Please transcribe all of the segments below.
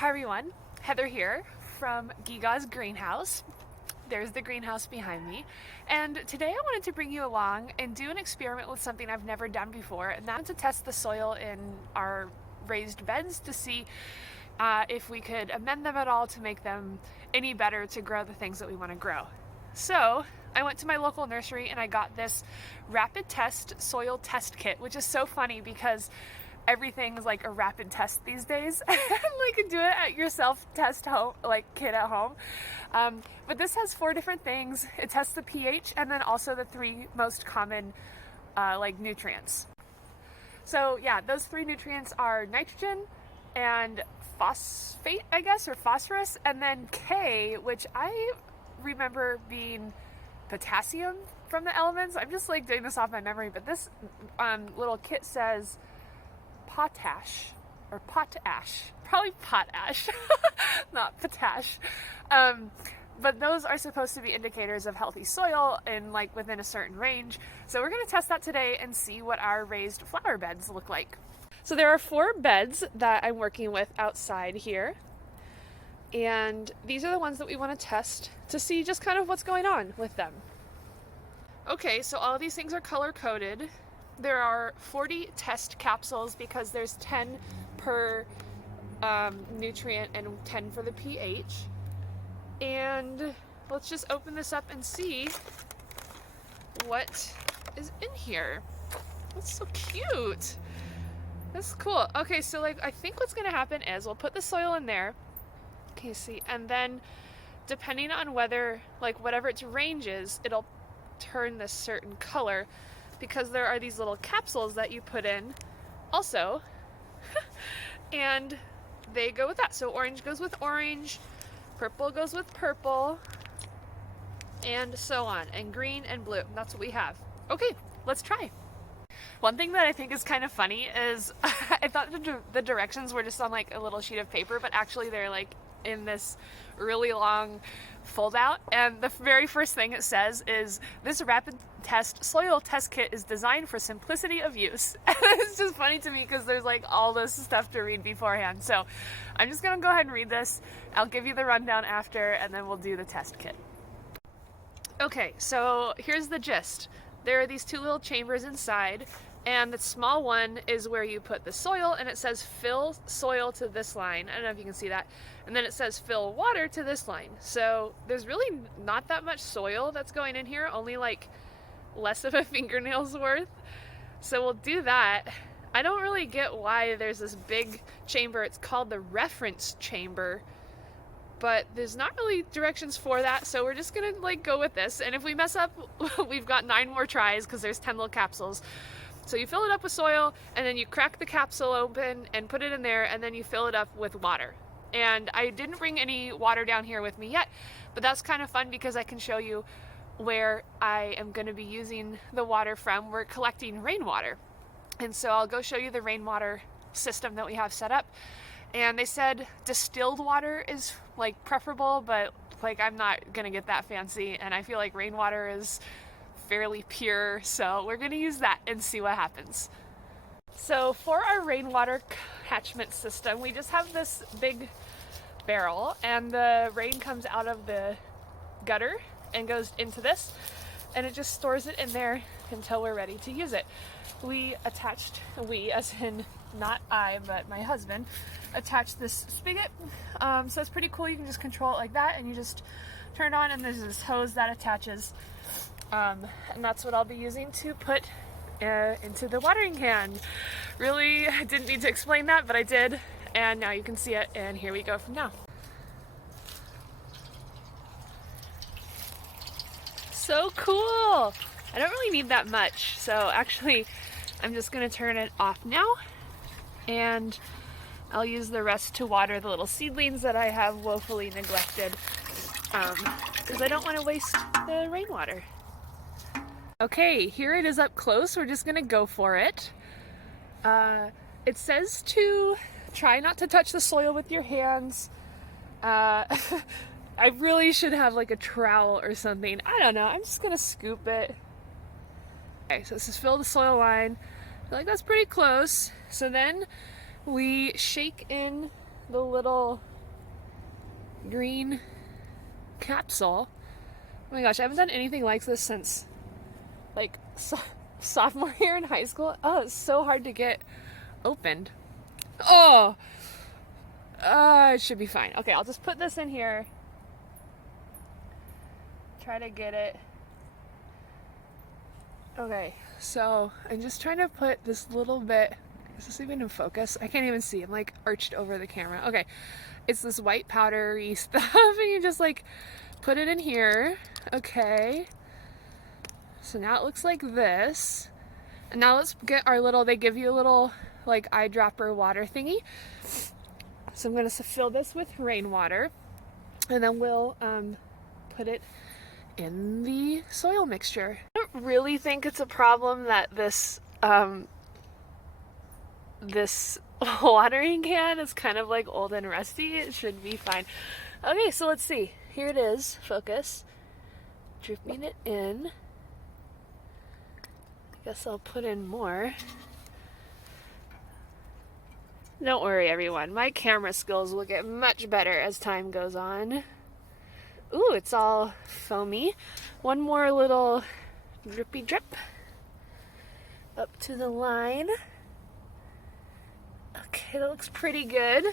Hi everyone, Heather here from Geegaw's greenhouse. There's the greenhouse behind me. And today I wanted to bring you along and do an experiment with something I've never done before, and that's to test the soil in our raised beds to see if we could amend them at all to make them any better to grow the things that we want to grow. So I went to my local nursery and I got this rapid test soil test kit, which is so funny because everything's like a rapid test these days. Like do it at yourself test home, like kit at home. But this has 4 different things. It tests the pH and then also the 3 most common like nutrients. So yeah, those 3 nutrients are nitrogen and phosphate, I guess, or phosphorus, and then K, which I remember being potassium from the elements. I'm just like doing this off my memory, but this little kit says potash or potash, probably potash, not potash. But those are supposed to be indicators of healthy soil and like within a certain range. So we're going to test that today and see what our raised flower beds look like. So there are 4 beds that I'm working with outside here. And these are the ones that we want to test to see just kind of what's going on with them. Okay, so all of these things are color coded. There are 40 test capsules because there's 10 per nutrient and 10 for the pH. And let's just open this up and see what is in here. That's so cute. That's cool. Okay, so like I think what's gonna happen is we'll put the soil in there. Okay, see, and then depending on whether, like whatever its range is, it'll turn this certain color, because there are these little capsules that you put in also and they go with that. So orange goes with orange, purple goes with purple, and so on, and green and blue. That's what we have. Okay, let's try. One thing that I think is kind of funny is I thought the directions were just on like a little sheet of paper, but actually they're like in this really long fold out, and the very first thing it says is this rapid test soil test kit is designed for simplicity of use. It's just funny to me because there's like all this stuff to read beforehand. So I'm just gonna go ahead and read this. I'll give you the rundown after, and then we'll do the test kit. Okay, so here's the gist. There are these 2 little chambers inside, and the small one is where you put the soil, and it says fill soil to this line. I don't know if you can see that. And then it says fill water to this line. So there's really not that much soil that's going in here, only like less of a fingernail's worth. So we'll do that. I don't really get why there's this big chamber. It's called the reference chamber, but there's not really directions for that, so we're just gonna like go with this. And if we mess up, we've got 9 more tries because there's 10 little capsules. So you fill it up with soil, and then you crack the capsule open and put it in there, and then you fill it up with water. And I didn't bring any water down here with me yet, but that's kind of fun because I can show you where I am going to be using the water from. We're collecting rainwater, and so I'll go show you the rainwater system that we have set up. And they said distilled water is like preferable, but like I'm not gonna get that fancy, and I feel like rainwater is fairly pure, so we're gonna use that and see what happens. So for our rainwater catchment system, we just have this big barrel, and the rain comes out of the gutter and goes into this, and it just stores it in there until we're ready to use it. We as in not I, but my husband, attached this spigot. So it's pretty cool. You can just control it like that, and you just turn it on, and there's this hose that attaches. And that's what I'll be using to put into the watering can. Really, I didn't need to explain that, but I did, and now you can see it, and here we go from now. So cool! I don't really need that much, so actually I'm just going to turn it off now, and I'll use the rest to water the little seedlings that I have woefully neglected, because I don't want to waste the rainwater. Okay, here it is up close. We're just gonna go for it. It says to try not to touch the soil with your hands. I really should have like a trowel or something. I don't know, I'm just gonna scoop it. Okay, so this is fill the soil line. I feel like that's pretty close. So then we shake in the little green capsule. Oh my gosh, I haven't done anything like this since like sophomore year in high school. Oh, it's so hard to get opened. Oh, it should be fine. Okay, I'll just put this in here. Try to get it. Okay, so I'm just trying to put this little bit. Is this even in focus? I can't even see. I'm like arched over the camera. Okay, it's this white powdery stuff, and you just like put it in here. Okay, so now it looks like this. And now let's get our little, they give you a little like eyedropper water thingy. So I'm gonna fill this with rainwater, and then we'll put it in the soil mixture. I don't really think it's a problem that this this watering can is kind of like old and rusty. It should be fine. Okay, so let's see. Here it is. Focus. Dripping it in. I guess I'll put in more. Don't worry, everyone. My camera skills will get much better as time goes on. Ooh, it's all foamy. One more little drippy drip up to the line. Okay, that looks pretty good.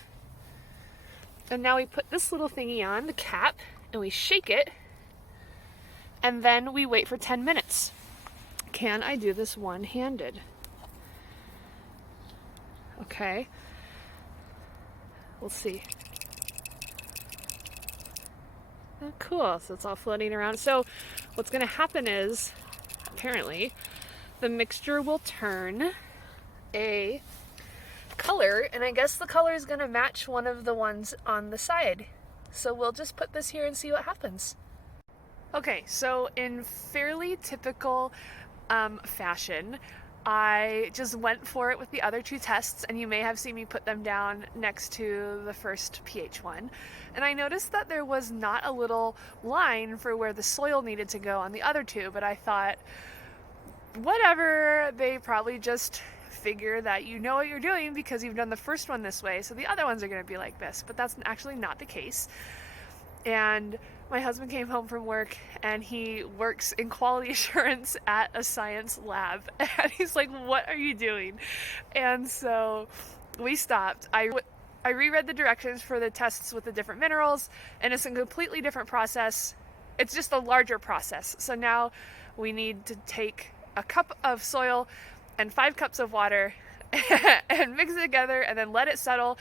And now we put this little thingy on, the cap, and we shake it, and then we wait for 10 minutes. Can I do this one-handed? Okay. We'll see. Oh, cool. So it's all floating around. So what's going to happen is, apparently, the mixture will turn a color, and I guess the color is going to match one of the ones on the side. So we'll just put this here and see what happens. Okay, so in fairly typical fashion, I just went for it with the other two tests, and you may have seen me put them down next to the first pH one. And I noticed that there was not a little line for where the soil needed to go on the other two, but I thought, whatever, they probably just figure that you know what you're doing because you've done the first one this way, so the other ones are going to be like this. But that's actually not the case. And my husband came home from work, and he works in quality assurance at a science lab, and he's like, what are you doing? And so we stopped. I reread the directions for the tests with the different minerals, and it's a completely different process. It's just a larger process. So now we need to take a cup of soil and 5 cups of water and mix it together and then let it settle,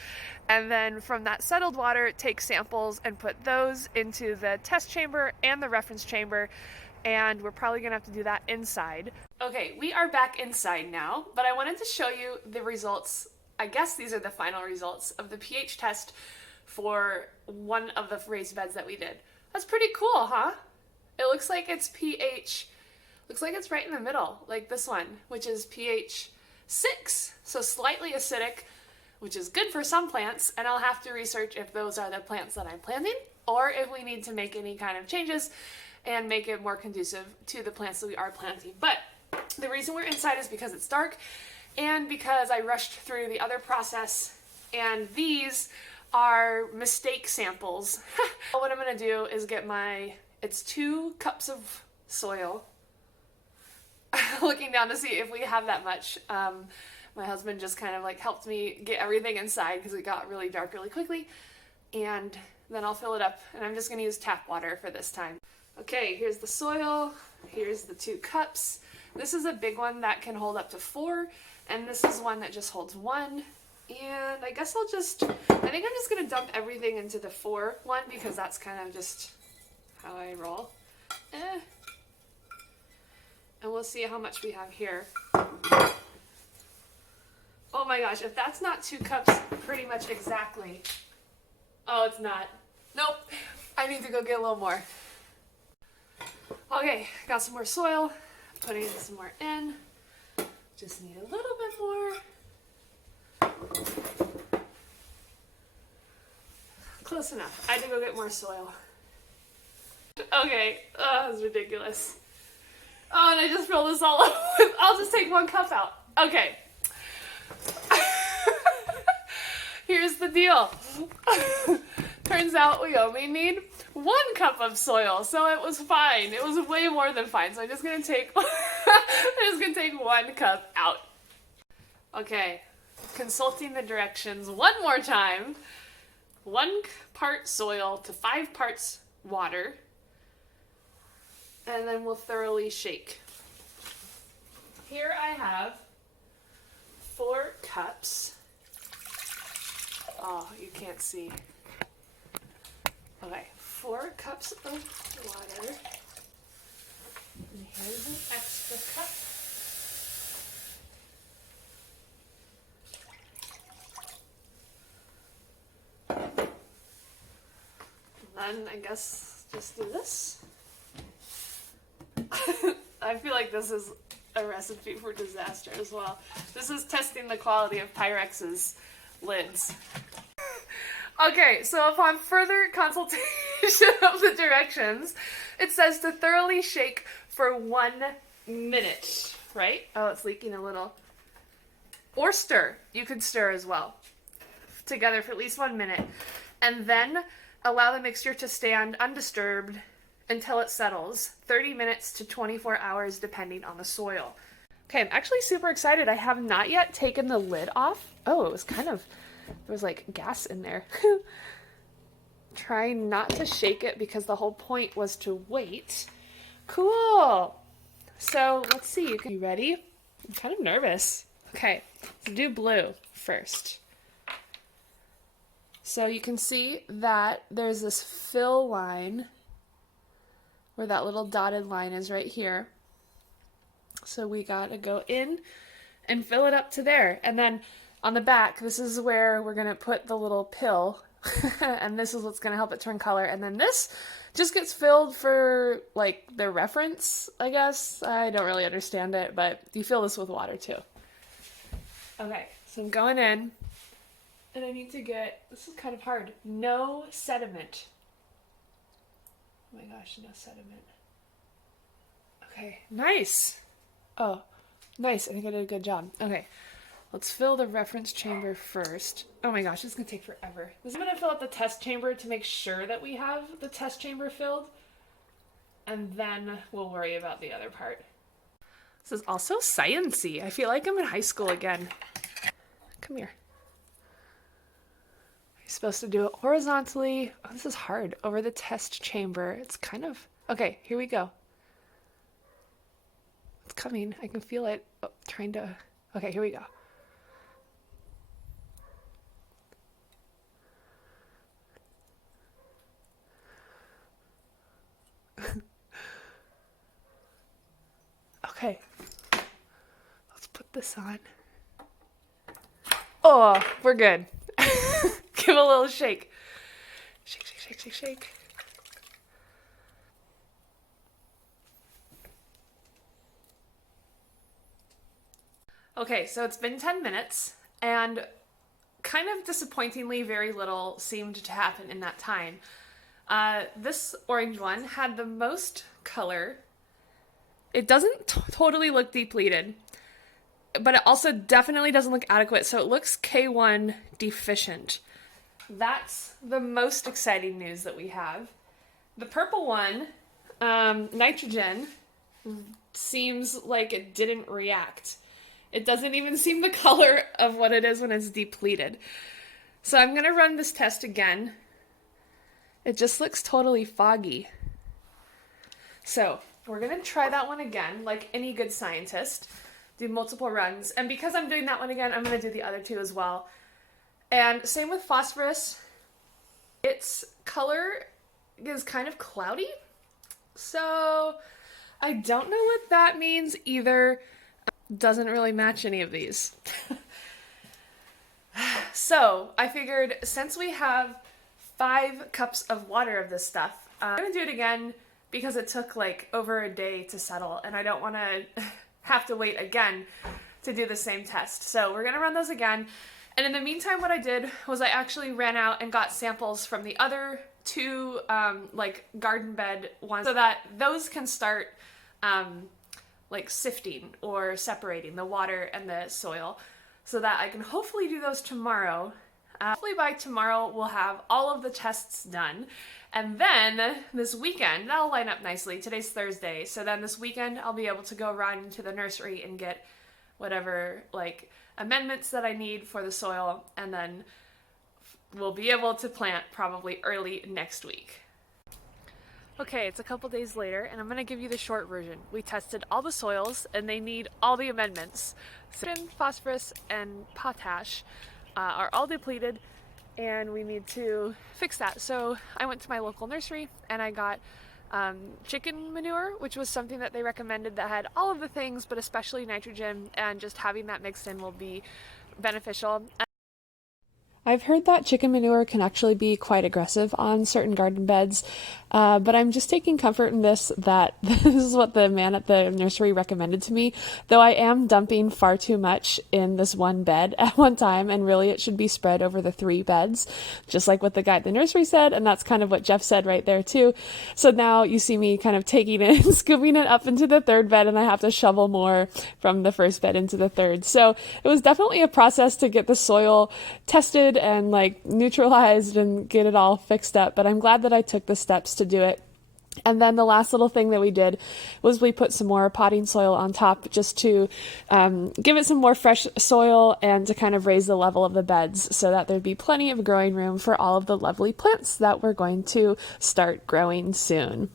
and then from that settled water take samples and put those into the test chamber and the reference chamber, and we're probably gonna have to do that inside. Okay, we are back inside now, but I wanted to show you the results. I guess these are the final results of the pH test for one of the raised beds that we did. That's pretty cool, huh? It looks like it's pH, looks like it's right in the middle, like this one, which is pH 6, so slightly acidic, which is good for some plants, and I'll have to research if those are the plants that I'm planting, or if we need to make any kind of changes and make it more conducive to the plants that we are planting. But the reason we're inside is because it's dark, and because I rushed through the other process, and these are mistake samples. What I'm going to do is get it's 2 cups of soil, looking down to see if we have that much. My husband just kind of like helped me get everything inside because it got really dark really quickly, and then I'll fill it up, and I'm just going to use tap water for this time. Okay, here's the soil, here's the 2 cups. This is a big one that can hold up to 4, and this is one that just holds 1. And I guess I think I'm just going to dump everything into the 4 one because that's kind of just how I roll. And we'll see how much we have here. Oh my gosh, if that's not 2 cups pretty much exactly. Oh, it's not. Nope, I need to go get a little more. Okay, got some more soil, putting some more in. Just need a little bit more. Close enough. I had to go get more soil. Okay, oh, that's ridiculous. Oh, and I just filled this all up. I'll just take 1 cup out. Okay. Here's the deal. Turns turns out we only need 1 cup of soil, so it was fine. It was way more than fine. So I'm just gonna take I'm just gonna take 1 cup out. Okay, consulting the directions one more time. 1 part soil to 5 parts water, and then we'll thoroughly shake. Here I have 4 cups. Oh, you can't see. Okay, 4 cups of water. And here's an extra cup. And then I guess just do this. I feel like this is a recipe for disaster as well. This is testing the quality of Pyrex's lids. Okay, so upon further consultation of the directions, it says to thoroughly shake for 1 minute, right? Oh, it's leaking a little. Or stir. You could stir as well. Together for at least 1 minute. And then allow the mixture to stand undisturbed until it settles, 30 minutes to 24 hours depending on the soil. Okay, I'm actually super excited. I have not yet taken the lid off. Oh, it was kind of, there was like gas in there. Trying not to shake it because the whole point was to wait. Cool. So let's see. You ready? I'm kind of nervous. Okay, let's do blue first. So you can see that there's this fill line where that little dotted line is right here. So we gotta go in and fill it up to there. And then on the back, this is where we're gonna put the little pill and this is what's gonna help it turn color. And then this just gets filled for like the reference, I guess. I don't really understand it, but you fill this with water too. Okay, so I'm going in and I need to get, this is kind of hard, no sediment. Oh my gosh, no sediment. Okay, nice. Oh, nice. I think I did a good job. Okay, let's fill the reference chamber first. Oh my gosh, this is going to take forever. I'm going to fill up the test chamber to make sure that we have the test chamber filled. And then we'll worry about the other part. This is also science-y. I feel like I'm in high school again. Come here. You're supposed to do it horizontally. Oh, this is hard. Over the test chamber. It's kind of... Okay, here we go. It's coming. I can feel it. Oh, trying to... Okay, here we go. Okay. Let's put this on. Oh, we're good. Give a little shake. Shake, shake, shake, shake, shake. Okay, so it's been 10 minutes, and kind of disappointingly, very little seemed to happen in that time. This orange one had the most color. It doesn't totally look depleted, but it also definitely doesn't look adequate, so it looks K1 deficient. That's the most exciting news that we have. The purple one, nitrogen, seems like it didn't react. It doesn't even seem the color of what it is when it's depleted. So I'm going to run this test again. It just looks totally foggy. So we're going to try that one again, like any good scientist. Do multiple runs. And because I'm doing that one again, I'm going to do the other two as well. And same with phosphorus. Its color is kind of cloudy. So I don't know what that means either. Doesn't really match any of these. So I figured since we have 5 cups of water of this stuff, I'm going to do it again because it took like over a day to settle and I don't want to have to wait again to do the same test. So we're going to run those again. And in the meantime, what I did was I actually ran out and got samples from the other 2 like garden bed ones so that those can start like sifting or separating the water and the soil so that I can hopefully do those tomorrow. Hopefully by tomorrow we'll have all of the tests done. And then this weekend, that'll line up nicely. Today's Thursday. So then this weekend I'll be able to go right into the nursery and get whatever like amendments that I need for the soil, and then we'll be able to plant probably early next week. Okay, it's a couple days later, and I'm going to give you the short version. We tested all the soils, and they need all the amendments. Nitrogen, phosphorus, and potash are all depleted, and we need to fix that. So I went to my local nursery, and I got chicken manure, which was something that they recommended that had all of the things, but especially nitrogen, and just having that mixed in will be beneficial. I've heard that chicken manure can actually be quite aggressive on certain garden beds, but I'm just taking comfort in this, that this is what the man at the nursery recommended to me, though I am dumping far too much in this one bed at one time, and really it should be spread over the 3 beds, just like what the guy at the nursery said, and that's kind of what Jeff said right there too. So now you see me kind of taking it and scooping it up into the 3rd bed, and I have to shovel more from the 1st bed into the 3rd. So it was definitely a process to get the soil tested and like neutralized and get it all fixed up, but I'm glad that I took the steps to do it. And then the last little thing that we did was we put some more potting soil on top, just to give it some more fresh soil and to kind of raise the level of the beds so that there'd be plenty of growing room for all of the lovely plants that we're going to start growing soon.